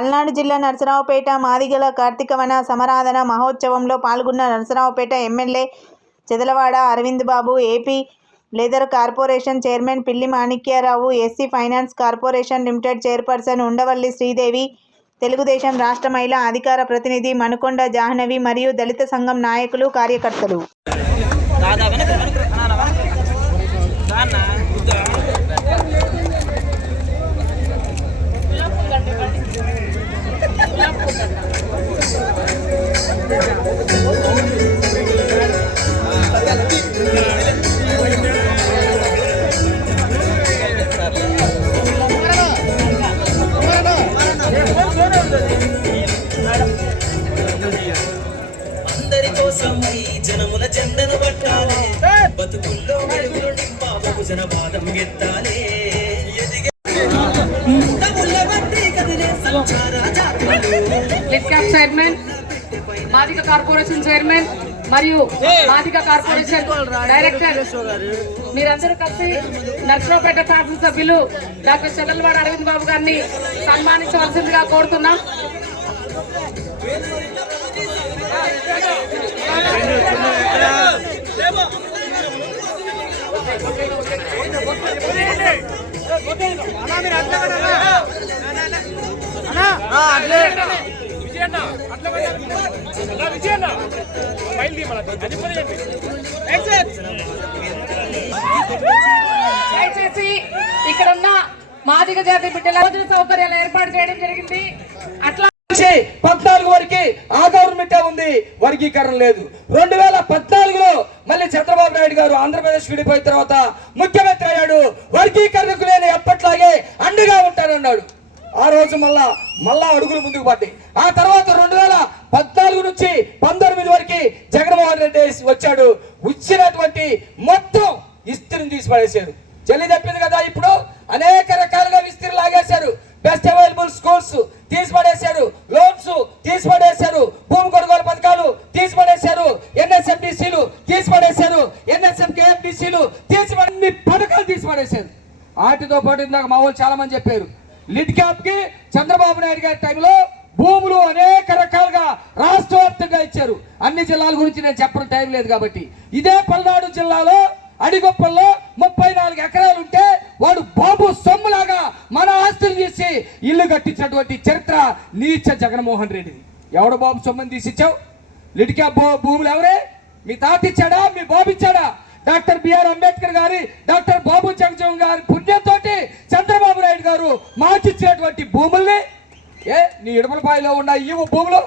పల్నాడు జిల్లా నరసరావుపేట మాదిగల కార్తీకవన సమారాధన మహోత్సవంలో పాల్గొన్న నరసరావుపేట ఎమ్మెల్యే చెదలవాడ అరవింద్ బాబు, ఏపీ లెదర్ కార్పొరేషన్ చైర్మన్ పిల్లి Manikya Rao, SC finance corporation limited chairperson Undavalli Sridevi, Telugu Desam రాష్ట్ర మహిళా అధికార ప్రతినిధి మనుకొండ జాహ్నవి మరియు దళిత సంఘం నాయకులు, కార్యకర్తలు. అందరి కోసం ఈ జనముల జెండను పట్టాలే, బతుకుల్లో వెలుగులు నింపాలకు జనవాదం ఎత్తాలే. చైర్మన్, మాదిగ కార్పొరేషన్ చైర్మన్ మరియు మాదిగ కార్పొరేషన్ డైరెక్టర్ మీరందరూ కలిసి నర్సరావుపేట శాసనసభ్యులు డాక్టర్ చెదలవాడ అరవింద్ బాబు గారిని సన్మానించవలసిందిగా కోరుతున్నాం. దయచేసి ఇక్కడ ఉన్న మాదిగ జాతి బిడ్డల భోజన సౌకర్యాలు ఏర్పాటు చేయడం జరిగింది. అట్లా 14 వరకు ఆ గవర్నమెంట్ ఉంది, వర్గీకరణ లేదు. 2014లో మళ్ళీ చంద్రబాబు నాయుడు గారు ఆంధ్రప్రదేశ్ విడిపోయిన తర్వాత ముఖ్యమంత్రి అయ్యాడు. వర్గీకరణకు లేని ఎప్పట్లాగే అండగా ఉంటానన్నాడు. ఆ రోజు మళ్ళా అడుగులు ముందుకు పడ్డాయి. ఆ తర్వాత 2014 నుంచి 19 వరకు జగన్మోహన్ రెడ్డి వచ్చాడు. వచ్చినటువంటి మొత్తం ఇస్త్రీని తీసి పడేశారు. చెల్లి తప్పింది కదా, ఇప్పుడు అనేక రకాలుగా విస్త్రీ లాగేశారు. బెస్ట్ అవైలబుల్ స్కూల్స్ తీసి పడేశారు, లోన్స్ తీసి పడేశారు, భూమి కొనుగోలు పథకాలు తీసి పడేశారు, ఎన్ఎస్ఎండిసిలు తీసి పడేశారు, ఎన్ఎస్ఎంకేఎండిసిలు తీసి అన్ని పథకాలు తీసి పడేశారు. వాటితో పాటు ఇందాక మా వాళ్ళు చాలా మంది చెప్పారు, లిడ్ క్యాప్ కి చంద్రబాబు నాయుడు గారి టైంలో భూములు అనేక రకాలుగా రాష్ట్ర వ్యాప్తంగా ఇచ్చారు. అన్ని జిల్లాల గురించి నేను చెప్పడం టైం లేదు కాబట్టి, ఇదే పల్నాడు జిల్లాలో అడిగొప్పల్లో 34 ఎకరాలు ఉంటే వాడు బాబు సొమ్ములాగా మన ఆస్తులు తీసి ఇల్లు కట్టించినటువంటి చరిత్ర నీచ జగన్మోహన్ రెడ్డిది. ఎవడు బాబు సొమ్ముని తీసిచ్చావు? లిడ్ క్యాప్ భూములు ఎవరే? మీ తాత ఇచ్చాడా? మీ బాబు ఇచ్చాడా? డాక్టర్ బిఆర్ అంబేద్కర్ గారి, డాక్టర్ బాబు జగజీవన్ గారి పుణ్యంతో చంద్రబాబు నాయుడు గారు మార్చిచ్చినటువంటి భూముల్ని నీ ఇడమలపాయలో ఉన్న ఈ భూములు,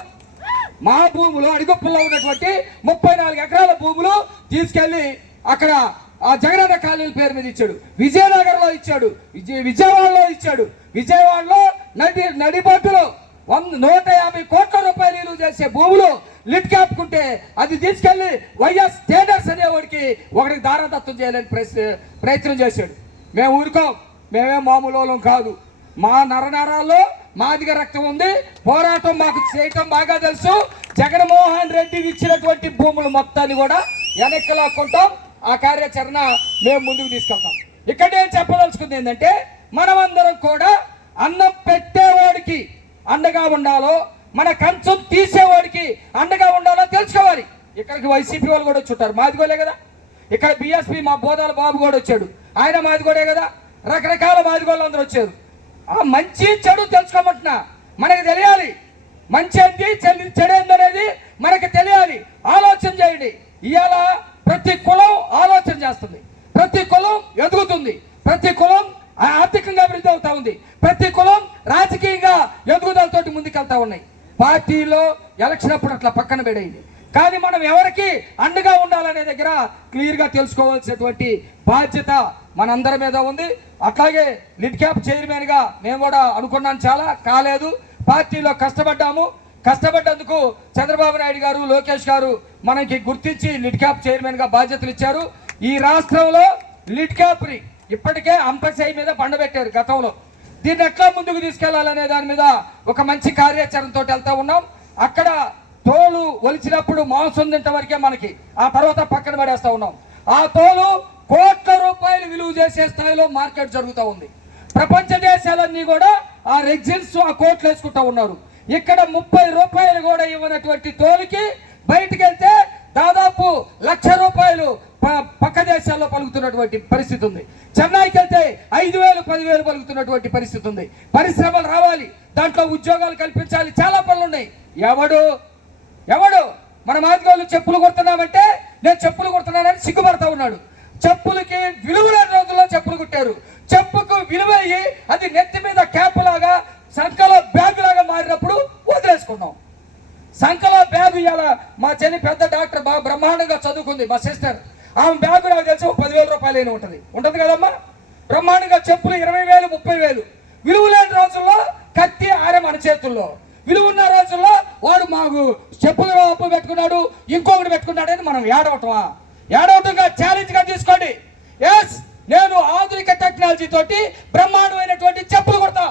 మా భూములు అడిగొప్పల్లో ఉన్నటువంటి 34 ఎకరాల భూములు తీసుకెళ్లి అక్కడ ఆ జగనన్న కాలనీల పేరు మీద ఇచ్చాడు. విజయనగరంలో ఇచ్చాడు, విజయవాడలో ఇచ్చాడు. విజయవాడలో నడిబొడ్డులో 150 కోట్ల రూపాయలు విలువ చేసే భూములు లిడ్ క్యాప్కుంటే అది తీసుకెళ్లి వైఎస్ స్టేటర్స్ అనేవాడికి ఒకరికి దారాదత్తం చేయాలని ప్రయత్నం చేశాడు. మేము ఊరుకోం, మేమేం మామూలు వాళ్ళం కాదు. మా నరనరాల్లో మాదిగ రక్తం ఉంది. పోరాటం మాకు చేయటం బాగా తెలుసు. జగన్మోహన్ రెడ్డి ఇచ్చినటువంటి భూములు మొత్తాన్ని కూడా వెనక్కి లాక్కుంటాం. ఆ కార్యాచరణ మేము ముందుకు తీసుకెళ్తాం. ఇక్కడ నేను చెప్పదలుచుకుంది ఏంటంటే, మనమందరం కూడా అన్నం పెట్టేవాడికి అండగా ఉండాలో, మన కంచం తీసేవాడికి అండగా ఉండాలో తెలుసుకోవాలి. ఇక్కడికి వైసీపీ వాళ్ళు కూడా వచ్చుంటారు, మాదిగోలే కదా. ఇక్కడ బిఎస్పీ మా బోధాల బాబు కూడా వచ్చాడు, ఆయన మాదిగోడే కదా. రకరకాల మాదిగోళ్ళు అందరూ వచ్చారు. ఆ మంచి చెడు తెలుసుకోమంటున్నా, మనకు తెలియాలి. మంచి ఏంటి, చెడు ఏందనేది మనకు తెలియాలి. ఆలోచన చేయండి. ఇవాళ ప్రతి కులం ఆలోచన చేస్తుంది, ప్రతి కులం ఎదుగుతుంది, ప్రతి కులం ఆర్థికంగా అభివృద్ధి అవుతా ఉంది, ప్రతి కులం రాజకీయంగా ఎదుగుదలతో ముందుకెళ్తా ఉన్నాయి. పార్టీలో ఎలక్షన్ అప్పుడు అట్లా పక్కన పెడైంది. కానీ మనం ఎవరికి అండగా ఉండాలనే దగ్గర క్లియర్గా తెలుసుకోవాల్సినటువంటి బాధ్యత మనందరి మీద ఉంది. అట్లాగే లిడ్ క్యాప్ చైర్మన్గా మేము కూడా అనుకున్నాను, చాలా కాలేదు. పార్టీలో కష్టపడ్డందుకు చంద్రబాబు నాయుడు గారు, లోకేష్ గారు మనకి గుర్తించి లిడ్ క్యాప్ చైర్మన్గా బాధ్యతలు ఇచ్చారు. ఈ రాష్ట్రంలో లిడ్ క్యాప్ని ఇప్పటికే అంపశై మీద పండబెట్టారు గతంలో. దీన్ని ఎట్లా ముందుకు తీసుకెళ్లాలనే దాని మీద ఒక మంచి కార్యాచరణతో వెళ్తా ఉన్నాం. అక్కడ తోలు ఒలిచినప్పుడు మాంసం తింట వరకే మనకి, ఆ తర్వాత పక్కన పడేస్తా ఉన్నాం. ఆ తోలు కోట్ల రూపాయలు విలువ చేసే స్థాయిలో మార్కెట్ జరుగుతూ ఉంది. ప్రపంచ దేశాలన్నీ కూడా ఆ రెగ్జిన్స్ ఆ కోట్లు వేసుకుంటా ఉన్నారు. ఇక్కడ 30 రూపాయలు కూడా ఇవ్వనటువంటి టోల్కి బయటికి వెళ్తే దాదాపు 1,00,000 రూపాయలు పక్క దేశాల్లో పలుకుతున్నటువంటి పరిస్థితి ఉంది. చెన్నైకి వెళ్తే 5,000 10,000 పలుకుతున్నటువంటి పరిస్థితి ఉంది. పరిశ్రమలు రావాలి, దాంట్లో ఉద్యోగాలు కల్పించాలి, చాలా పనులు ఉన్నాయి. ఎవడు మన మాదిగోళ్ళు చెప్పులు కొడుతున్నామంటే నేను చెప్పులు కొడుతున్నానని సిగ్గుపడతా ఉన్నాడు. చెప్పులకి విలువ లేని రోజుల్లో చెప్పులు కుట్టారు. చెప్పుకు విలువ అయ్యి అది నెత్తి మీద క్యాప్ లాగా సంఖలో బ్యాగ్ లాగా మారినప్పుడు వదిలేసుకున్నాం. సంఖలో బ్యాగ్ ఇవ్వాల మా చెల్లి పెద్ద డాక్టర్ బాగా బ్రహ్మాండంగా చదువుకుంది, మా సిస్టర్. ఆమె బ్యాగ్ నాకు తెలిసి 10,000 రూపాయలు అయినా ఉంటుంది కదమ్మా. బ్రహ్మాండంగా చెప్పులు 20,000 30,000. విలువ లేని రోజుల్లో కత్తి ఆరే మన చేతుల్లో, విలువ ఉన్న రోజుల్లో వాడు మాకు చెప్పులు అప్పు పెట్టుకున్నాడు ఇంకొకటి పెట్టుకున్నాడని మనం ఏడవటంగా ఛాలెంజ్ గా తీసుకోండి. ఎస్, నేను ఆధునిక టెక్నాలజీ తోటి బ్రహ్మాండమైనటువంటి చెప్పులు కొడతా,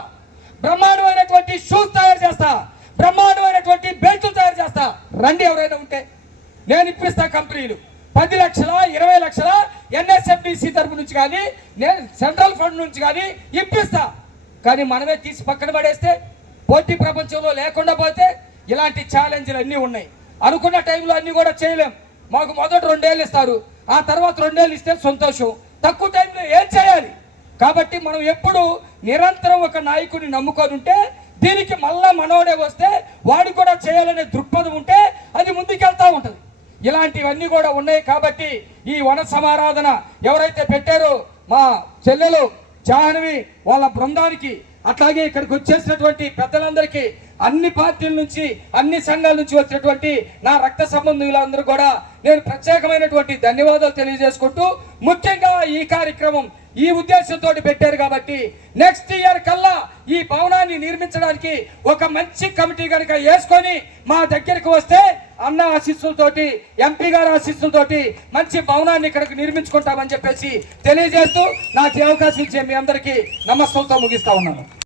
బ్రహ్మాండమైనటువంటి షూస్ తయారు చేస్తా, బ్రహ్మాండమైనటువంటి బెల్ట్లు తయారు చేస్తా. రండి, ఎవరైనా ఉంటే నేను ఇప్పిస్తా. కంపెనీలు 10 లక్షల 20 లక్షల NSFDC తరపు నుంచి కానీ నేను సెంట్రల్ ఫండ్ నుంచి కానీ ఇప్పిస్తా. కానీ మనమే తీసి పక్కన పడేస్తే, పోటీ ప్రపంచంలో లేకుండా పోతే ఇలాంటి ఛాలెంజ్లు అన్నీ ఉన్నాయి. అనుకున్న టైంలో అన్నీ కూడా చేయలేం. మాకు మొదట 2 ఏళ్ళు ఇస్తారు, ఆ తర్వాత 2 ఏళ్ళు ఇస్తే సంతోషం. తక్కువ టైంలో ఏం చేయాలి? కాబట్టి మనం ఎప్పుడు నిరంతరం ఒక నాయకుడిని నమ్ముకొని ఉంటే, దీనికి మళ్ళా మనోడే వస్తే వాడు కూడా చేయాలనే దృక్పథం ఉంటే అది ముందుకెళ్తా ఉంటుంది. ఇలాంటివన్నీ కూడా ఉన్నాయి. కాబట్టి ఈ వన సమారాధన ఎవరైతే పెట్టారో మా చెల్లెలు జాహ్నవి వాళ్ళ బృందానికి, అట్లాగే ఇక్కడికి వచ్చేసినటువంటి పెద్దలందరికీ, అన్ని పార్టీల నుంచి అన్ని సంఘాల నుంచి వచ్చినటువంటి నా రక్త సంబంధులందరూ కూడా నేను ప్రత్యేకమైనటువంటి ధన్యవాదాలు తెలియజేసుకుంటూ, ముఖ్యంగా ఈ కార్యక్రమం ఈ ఉద్దేశంతో పెట్టారు కాబట్టి నెక్స్ట్ ఇయర్ కల్లా ఈ భవనాన్ని నిర్మించడానికి ఒక మంచి కమిటీ కనుక వేసుకొని మా దగ్గరికి వస్తే అన్న ఆశీస్సులతోటి, ఎంపీ గారి ఆశీస్సులతోటి మంచి భవనాన్ని ఇక్కడికి నిర్మించుకుంటామని చెప్పేసి తెలియజేస్తూ నాకు అవకాశం ఇచ్చే మీ అందరికీ నమస్కారంతో ముగిస్తా ఉన్నాను.